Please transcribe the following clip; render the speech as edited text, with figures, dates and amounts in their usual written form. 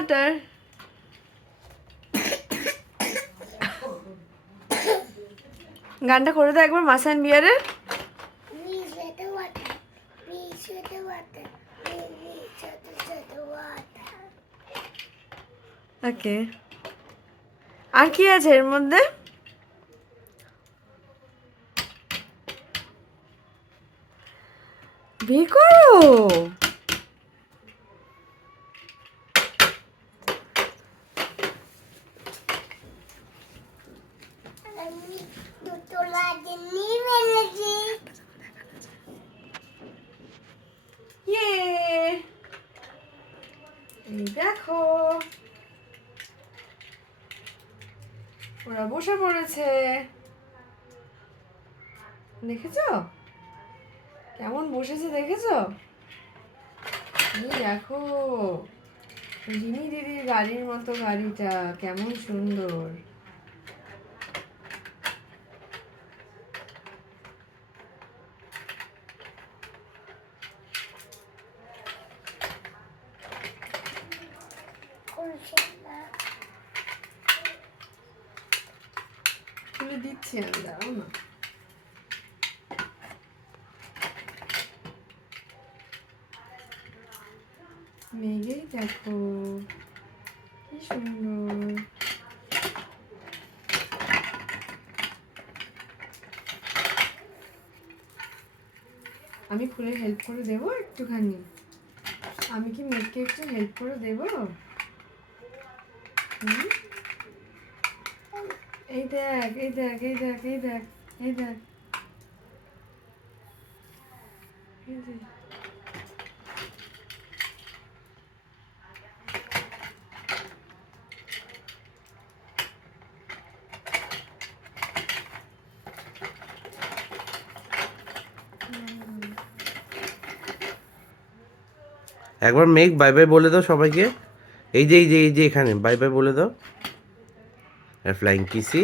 Water. গানটা করে দাও একবার মাস অ্যান্ড বিয়ারের। ওকে, আর কি আছে এর মধ্যে? বের করো। এই দেখো ওরা বসে পড়েছে, দেখেছো কেমন বসেছে, দেখেছো? এই দেখো রিমি দিদির গাড়ির মতো গাড়িটা কেমন সুন্দর। খুলে দিচ্ছি আমি, দাঁড়াও না। মেঘেই দেখো কি সুন্দর। আমি খুলে হেল্প করে দেবো একটুখানি? আমি কি মেঘকে একটু হেল্প করে দেবো? এই দেখ, এই দেখ, এই দেখ, এই দেখ, এই দেখ, এই দেখ। একবার মেঘ বাই বাই বলে দাও সবাইকে। এই যে এই যে এই যে এখানে বাই বাই বলে দাও। আর ফ্লাইং কিসি।